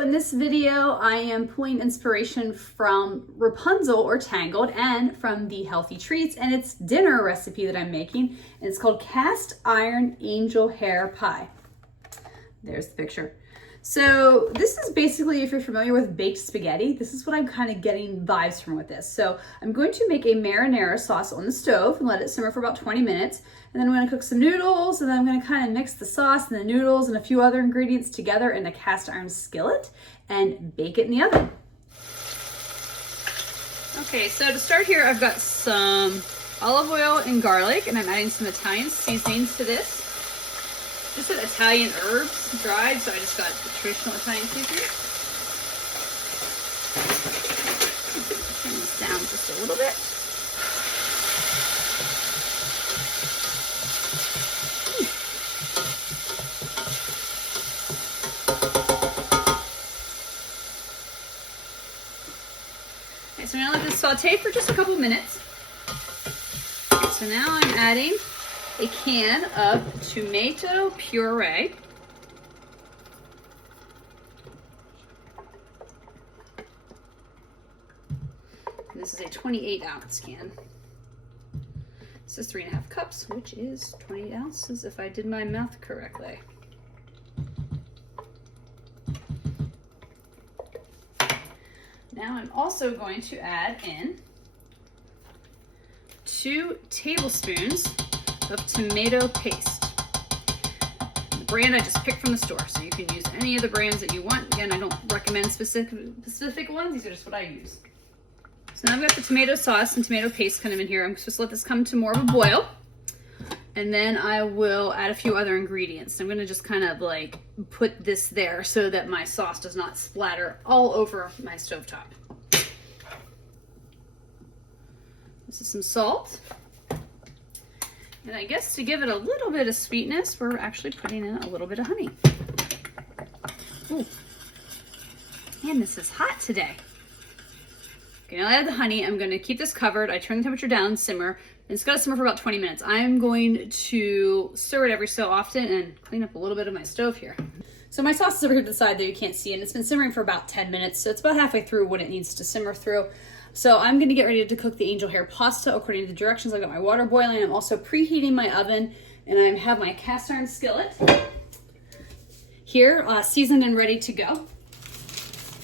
in this video, I am pulling inspiration from Rapunzel or Tangled and from the Healthy Treats, and it's dinner recipe that I'm making, and it's called cast iron angel hair pie. There's the picture. So this is basically, if you're familiar with baked spaghetti, this is what I'm kind of getting vibes from with this. So I'm going to make a marinara sauce on the stove and let it simmer for about 20 minutes. And then I'm going to cook some noodles, and then I'm going to kind of mix the sauce and the noodles and a few other ingredients together in a cast iron skillet and bake it in the oven. Okay, so to start here, I've got some olive oil and garlic, and I'm adding some Italian seasonings to this. Just with Italian herbs dried, so I just got the traditional Italian seasoning. Turn this down just a little bit. Okay, so now let this saute for just a couple minutes. Okay, so now I'm adding a can of tomato puree. This is a 28-ounce can. This is 3.5 cups, which is 28 ounces if I did my math correctly. Now I'm also going to add in 2 tablespoons of tomato paste. The brand I just picked from the store, so you can use any of the brands that you want. Again, I don't recommend specific ones. These are just what I use. So now I've got the tomato sauce and tomato paste kind of in here. I'm supposed to let this come to more of a boil, and then I will add a few other ingredients. I'm going to just kind of like put this there so that my sauce does not splatter all over my stovetop. This is some salt. And I guess to give it a little bit of sweetness, we're actually putting in a little bit of honey. Ooh. Man, this is hot today. Okay, now I add the honey. I'm going to keep this covered. I turn the temperature down, simmer. And it's got to simmer for about 20 minutes. I'm going to stir it every so often and clean up a little bit of my stove here. So my sauce is over here to the side that you can't see, and it's been simmering for about 10 minutes. So it's about halfway through what it needs to simmer through. So I'm going to get ready to cook the angel hair pasta according to the directions. I've got my water boiling. I'm also preheating my oven, and I have my cast iron skillet here, seasoned and ready to go.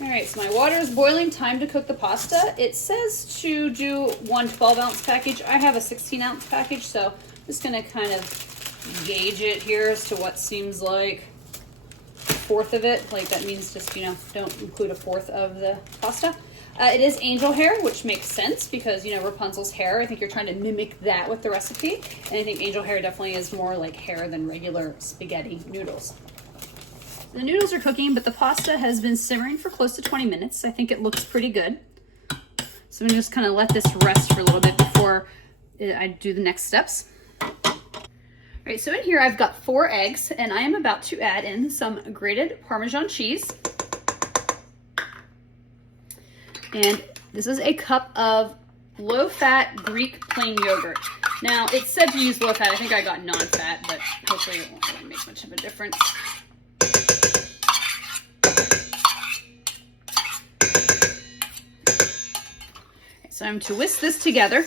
All right, so my water is boiling. Time to cook the pasta. It says to do 1 12-ounce package. I have a 16-ounce package, so I'm just going to kind of gauge it here as to what seems like a fourth of it. Like that means just, you know, don't include a fourth of the pasta. It is angel hair, which makes sense because, you know, Rapunzel's hair. I think you're trying to mimic that with the recipe. And I think angel hair definitely is more like hair than regular spaghetti noodles. The noodles are cooking, but the pasta has been simmering for close to 20 minutes. I think it looks pretty good. So I'm gonna just kind of let this rest for a little bit before I do the next steps. All right, so in here I've got 4 eggs, and I am about to add in some grated Parmesan cheese. And this is a cup of low-fat Greek plain yogurt. Now, it said to use low-fat. I think I got non-fat, but hopefully it won't really make much of a difference. So I'm to whisk this together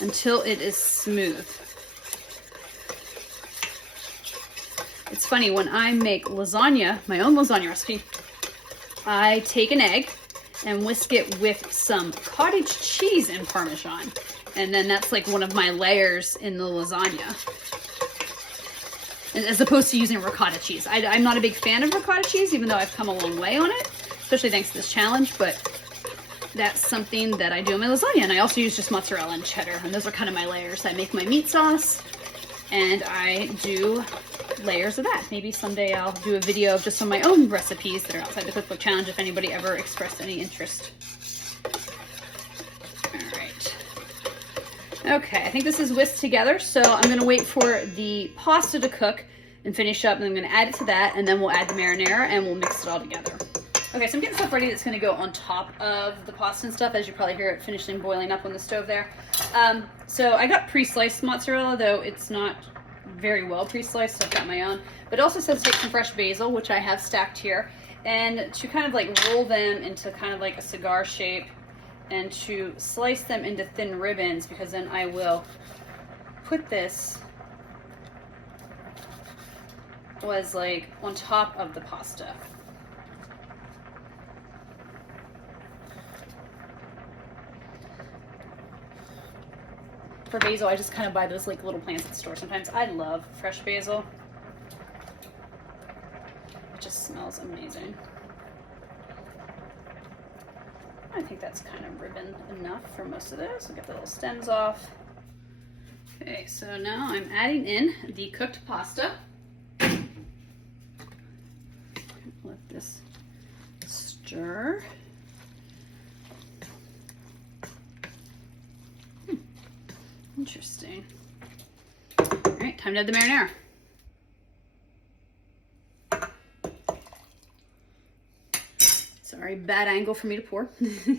until it is smooth. It's funny, when I make lasagna, my own lasagna recipe, I take an egg and whisk it with some cottage cheese and Parmesan. And then that's like one of my layers in the lasagna, as opposed to using ricotta cheese. I'm not a big fan of ricotta cheese, even though I've come a long way on it, especially thanks to this challenge, but that's something that I do in my lasagna. And I also use just mozzarella and cheddar, and those are kind of my layers. I make my meat sauce, and I do layers of that. Maybe someday I'll do a video of just some of my own recipes that are outside the cookbook challenge if anybody ever expressed any interest. All right. Okay, I think this is whisked together, so I'm gonna wait for the pasta to cook and finish up, and I'm gonna add it to that, and then we'll add the marinara and we'll mix it all together. Okay, so I'm getting stuff ready that's gonna go on top of the pasta and stuff, as you probably hear it finishing boiling up on the stove there. So I got pre-sliced mozzarella, though it's not very well pre-sliced, so I've got my own. But it also says take some fresh basil, which I have stacked here, and to kind of like roll them into kind of like a cigar shape and to slice them into thin ribbons, because then I will put this was like on top of the pasta. For basil, I just kind of buy those like little plants at the store sometimes. I love fresh basil. It just smells amazing. I think that's kind of ribbon enough for most of this. I'll get the little stems off. Okay, so now I'm adding in the cooked pasta. Let this stir. Interesting. All right, time to add the marinara. Sorry, bad angle for me to pour. All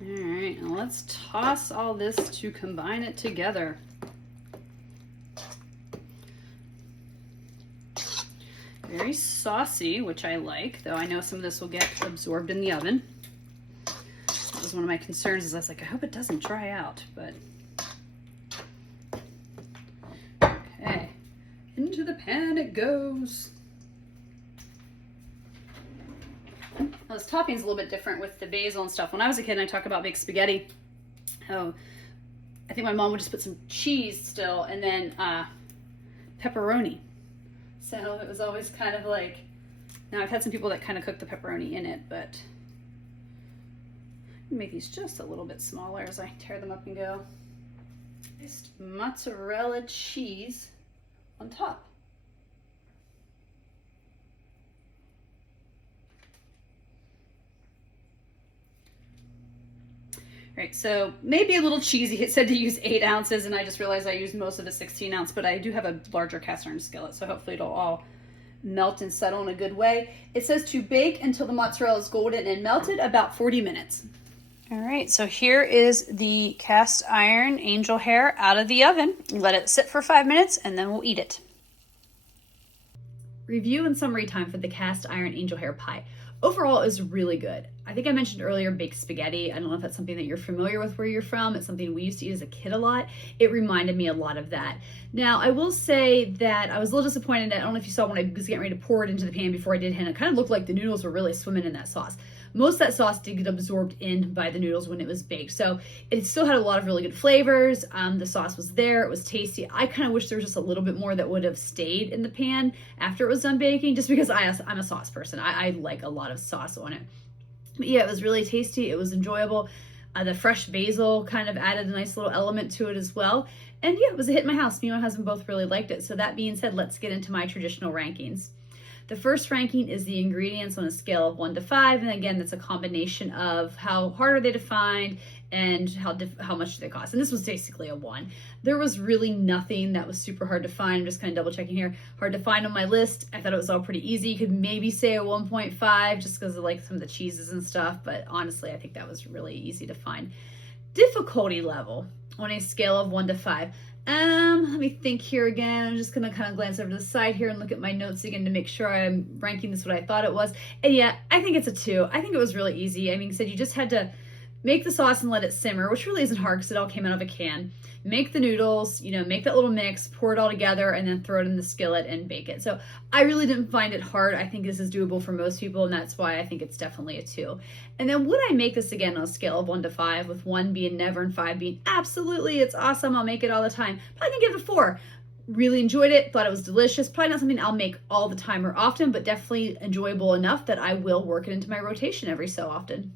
right, now let's toss all this to combine it together. Very saucy, which I like, though I know some of this will get absorbed in the oven. That was one of my concerns, is I was like, I hope it doesn't dry out, but okay. Into the pan it goes. Now, this topping is a little bit different with the basil and stuff. When I was a kid and I talk about big spaghetti, I think my mom would just put some cheese still and then pepperoni. So it was always kind of like, now I've had some people that kind of cook the pepperoni in it, but make these just a little bit smaller as I tear them up and go. Just mozzarella cheese on top. Right, so maybe a little cheesy. It said to use 8 ounces, and I just realized I used most of the 16 ounce, but I do have a larger cast iron skillet, so hopefully it'll all melt and settle in a good way. It says to bake until the mozzarella is golden and melted, about 40 minutes. All right, so here is the cast iron angel hair out of the oven. Let it sit for 5 minutes, and then we'll eat it. Review and summary time for the cast iron angel hair pie. Overall, it was really good. I think I mentioned earlier baked spaghetti. I don't know if that's something that you're familiar with where you're from. It's something we used to eat as a kid a lot. It reminded me a lot of that. Now, I will say that I was a little disappointed. I don't know if you saw when I was getting ready to pour it into the pan before I did, and it kind of looked like the noodles were really swimming in that sauce. Most of that sauce did get absorbed in by the noodles when it was baked. So it still had a lot of really good flavors. The sauce was there. It was tasty. I kind of wish there was just a little bit more that would have stayed in the pan after it was done baking, just because I'm a sauce person. I like a lot of sauce on it. But yeah, it was really tasty. It was enjoyable. The fresh basil kind of added a nice little element to it as well. And yeah, it was a hit in my house. Me and my husband both really liked it. So that being said, let's get into my traditional rankings. The first ranking is the ingredients on a scale of 1 to 5. And again, that's a combination of how hard are they to find and how much do they cost. And this was basically a 1. There was really nothing that was super hard to find. I'm just kind of double checking here. Hard to find on my list. I thought it was all pretty easy. You could maybe say a 1.5 just because of like some of the cheeses and stuff. But honestly, I think that was really easy to find. Difficulty level on a scale of 1 to 5. Let me think here again. I'm just gonna kind of glance over to the side here and look at my notes again to make sure I'm ranking this what I thought it was. And yeah, I think it's a 2. I think it was really easy. I mean, you said you just had to make the sauce and let it simmer, which really isn't hard because it all came out of a can. Make the noodles, make that little mix, pour it all together, and then throw it in the skillet and bake it. So I really didn't find it hard. I think this is doable for most people, and that's why I think it's definitely a 2. And then would I make this again on a scale of 1 to 5, with 1 being never and 5 being absolutely, it's awesome, I'll make it all the time. Probably gonna give it a 4. Really enjoyed it, thought it was delicious. Probably not something I'll make all the time or often, but definitely enjoyable enough that I will work it into my rotation every so often.